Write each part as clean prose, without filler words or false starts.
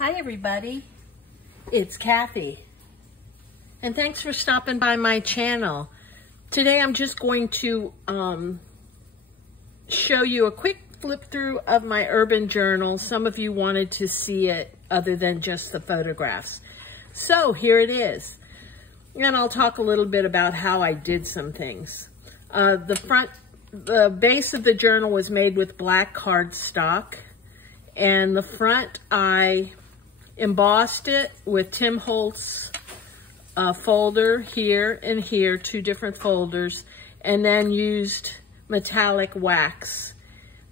Hi everybody, it's Kathy, and thanks for stopping by my channel. Today I'm just going to show you a quick flip through of my Urban Journal. Some of you wanted to see it other than just the photographs. So here it is, and I'll talk a little bit about how I did some things. The base of the journal was made with black cardstock, and the front I embossed it with Tim Holtz folder here and here, two different folders, and then used metallic wax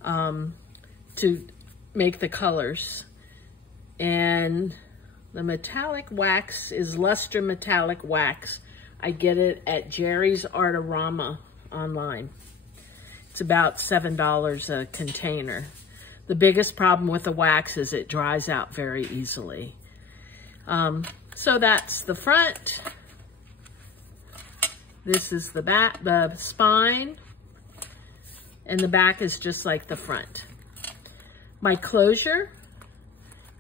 to make the colors. And the metallic wax is luster metallic wax. I get it at Jerry's Artorama online. It's about $7 a container. The biggest problem with the wax is it dries out very easily. So that's the front. This is the back, the spine, and the back is just like the front. My closure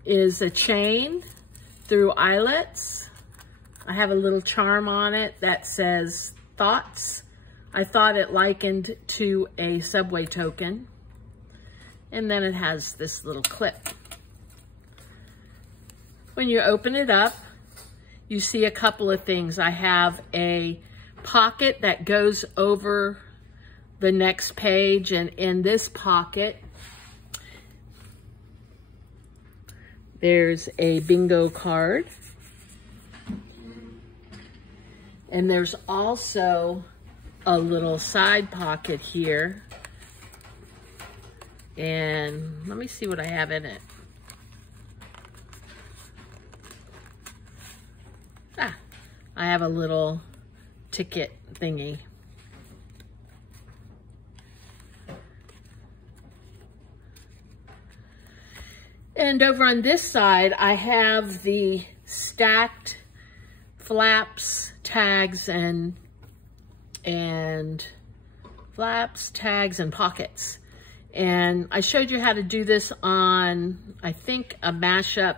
is a chain through eyelets. I have a little charm on it that says thoughts. I thought it likened to a subway token. And then it has this little clip. When you open it up, you see a couple of things. I have a pocket that goes over the next page, and in this pocket, there's a bingo card. And there's also a little side pocket here. And let me see what I have in it. I have a little ticket thingy. And over on this side, I have the stacked flaps, tags, and flaps, tags, and pockets. And I showed you how to do this on, I think, a mashup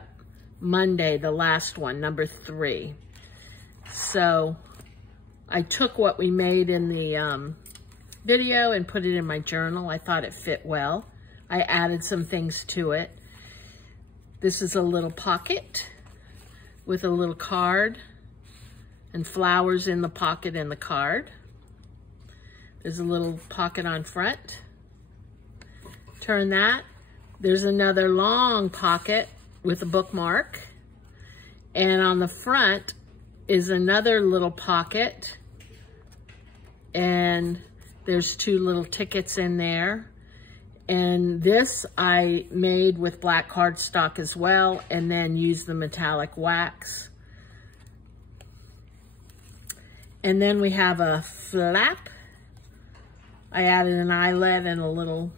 Monday, the last one, number 3. So I took what we made in the video and put it in my journal. I thought it fit well. I added some things to it. This is a little pocket with a little card and flowers in the pocket and the card. There's a little pocket on front. Turn that. There's another long pocket with a bookmark. And on the front is another little pocket. And there's 2 little tickets in there. And this I made with black cardstock as well, and then used the metallic wax. And then we have a flap. I added an eyelet and a little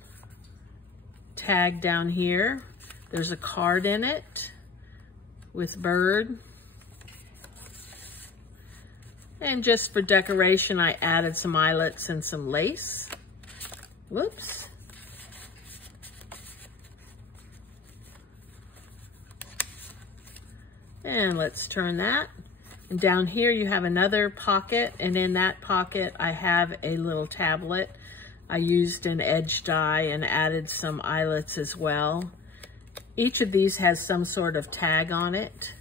tag down here. There's a card in it with bird. And just for decoration, I added some eyelets and some lace. Whoops. And let's turn that. And down here you have another pocket, and in that pocket I have a little tablet. I used an edge die and added some eyelets as well. Each of these has some sort of tag on it.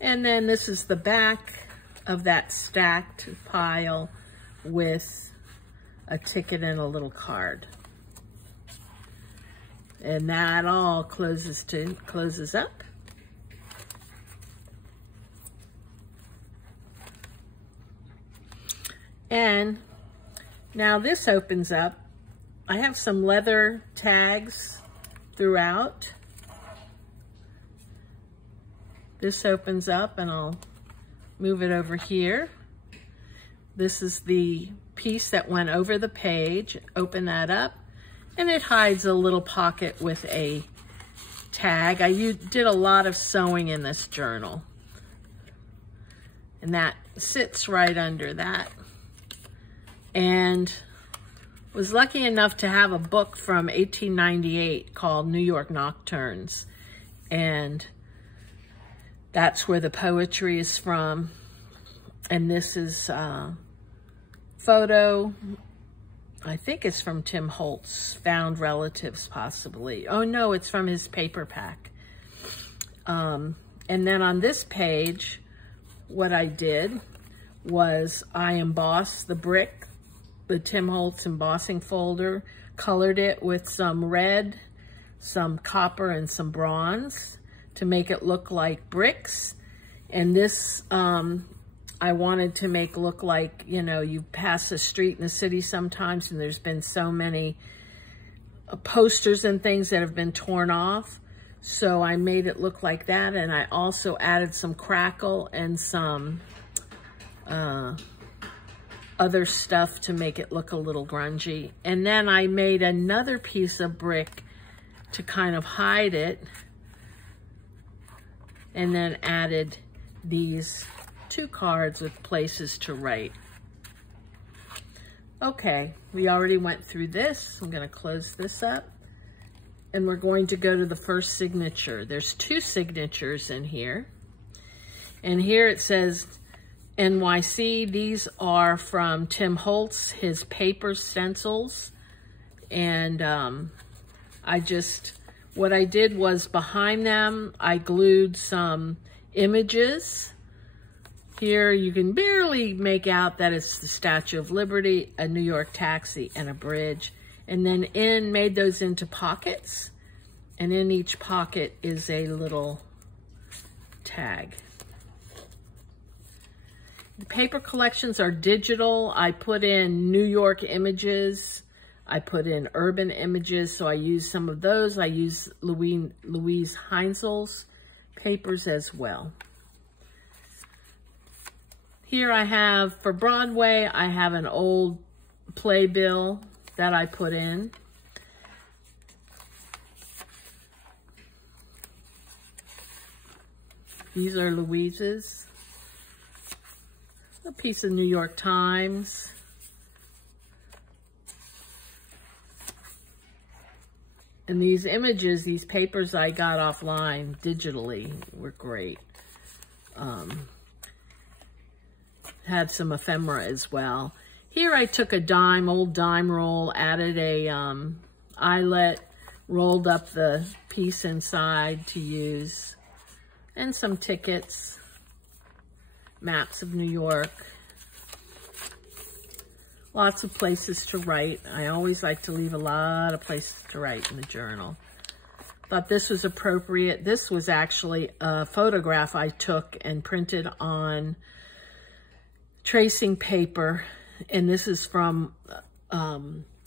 And then this is the back of that stacked pile with a ticket and a little card. And that all closes up. And now this opens up. I have some leather tags throughout. This opens up, and I'll move it over here. This is the piece that went over the page. Open that up, and it hides a little pocket with a tag. I did a lot of sewing in this journal, and that sits right under that. And Was lucky enough to have a book from 1898 called New York Nocturnes. And that's where the poetry is from. And this is a photo, I think it's from Tim Holtz, Found Relatives possibly. Oh no, it's from his paper pack. And then on this page, what I did was I embossed the brick, the Tim Holtz embossing folder, colored it with some red, some copper, and some bronze to make it look like bricks. And this, I wanted to make look like, you know, you pass a street in the city sometimes and there's been so many posters and things that have been torn off. So I made it look like that. And I also added some crackle and some other stuff to make it look a little grungy. And then I made another piece of brick to kind of hide it, and then added these 2 cards with places to write. Okay, we already went through this. I'm going to close this up, and we're going to go to the first signature. There's 2 signatures in here, and here it says NYC. These are from Tim Holtz, his paper stencils. And what I did was behind them, I glued some images. Here you can barely make out that it's the Statue of Liberty, a New York taxi, and a bridge. And then made those into pockets. And in each pocket is a little tag. The paper collections are digital. I put in New York images. I put in urban images, so I use some of those. I use Louise Heinzel's papers as well. Here I have, for Broadway, I have an old playbill that I put in. These are Louise's. A piece of New York Times. And these images, these papers I got offline digitally were great. Had some ephemera as well. Here I took a old dime roll, added a eyelet, rolled up the piece inside to use, and some tickets. Maps of New York. Lots of places to write. I always like to leave a lot of places to write in the journal. Thought this was appropriate. This was actually a photograph I took and printed on tracing paper. And this is from,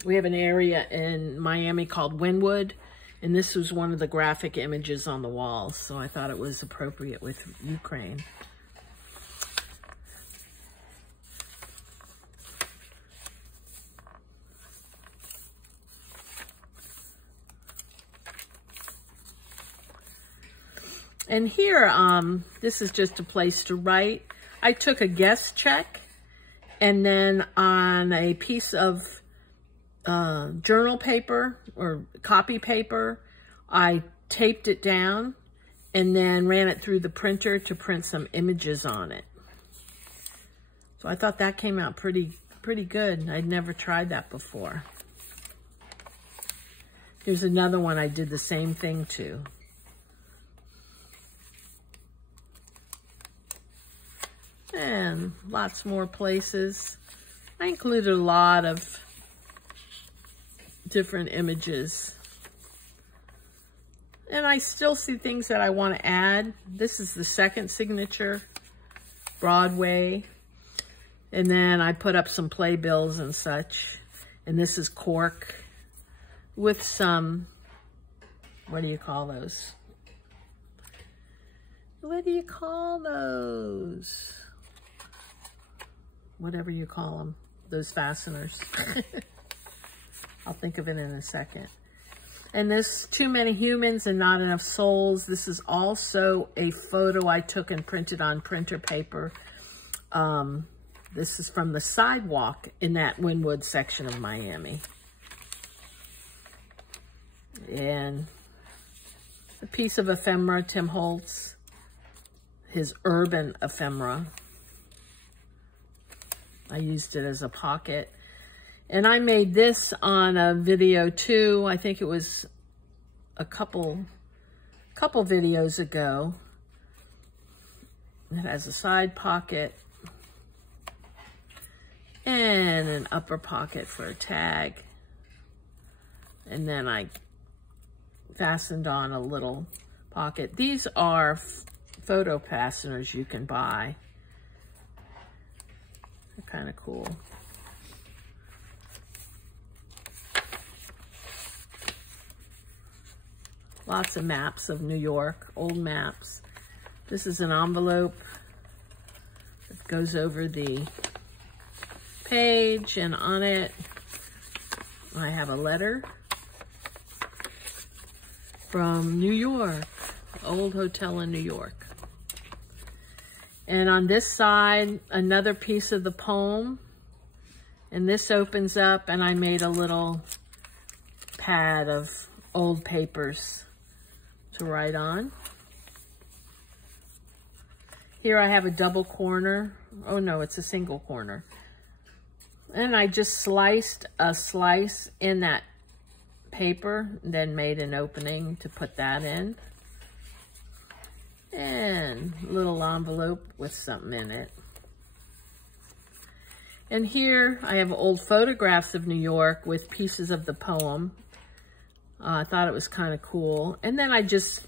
we have an area in Miami called Wynwood. And this was one of the graphic images on the walls. So I thought it was appropriate with Ukraine. And here, this is just a place to write. I took a guest check, and then on a piece of journal paper or copy paper, I taped it down and then ran it through the printer to print some images on it. So I thought that came out pretty good. I'd never tried that before. Here's another one I did the same thing to. And lots more places. I included a lot of different images. And I still see things that I want to add. This is the second signature, Broadway. And then I put up some playbills and such. And this is cork with some, what do you call those? What do you call those? Whatever you call them, those fasteners. I'll think of it in a second. And this, Too Many Humans and Not Enough Souls. This is also a photo I took and printed on printer paper. This is from the sidewalk in that Wynwood section of Miami. And a piece of ephemera, Tim Holtz, his Urban ephemera. I used it as a pocket. And I made this on a video too. I think it was a couple videos ago. It has a side pocket and an upper pocket for a tag. And then I fastened on a little pocket. These are photo fasteners you can buy. They're kind of cool. Lots of maps of New York, old maps. This is an envelope that goes over the page, and on it I have a letter from New York, old hotel in New York. And on this side, another piece of the poem, and this opens up, and I made a little pad of old papers to write on. Here I have a double corner. Oh no, it's a single corner. And I just sliced a slice in that paper, then made an opening to put that in. And a little envelope with something in it. And here I have old photographs of New York with pieces of the poem. I thought it was kind of cool. And then I just,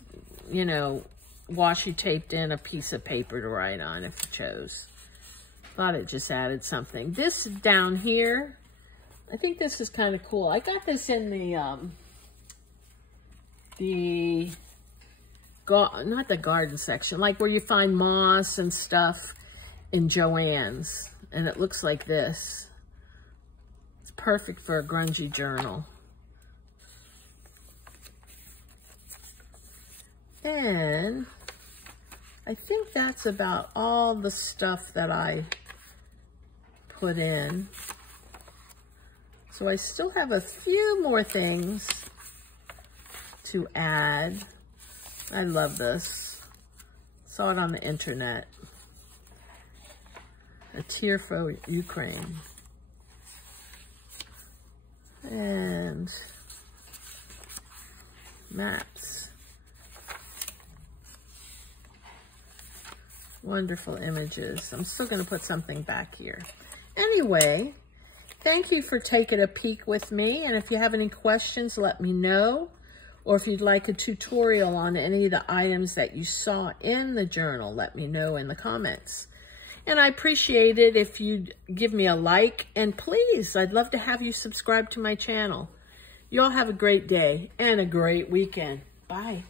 you know, washi taped in a piece of paper to write on if you chose. Thought it just added something. This down here, I think this is kind of cool. I got this in not the garden section, like where you find moss and stuff in Joann's. And it looks like this. It's perfect for a grungy journal. And I think that's about all the stuff that I put in. So I still have a few more things to add. I love this. Saw it on the internet. A tear for Ukraine. And maps. Wonderful images. I'm still going to put something back here. Anyway, thank you for taking a peek with me. And if you have any questions, let me know. Or if you'd like a tutorial on any of the items that you saw in the journal, let me know in the comments. And I appreciate it if you'd give me a like. And please, I'd love to have you subscribe to my channel. You all have a great day and a great weekend. Bye.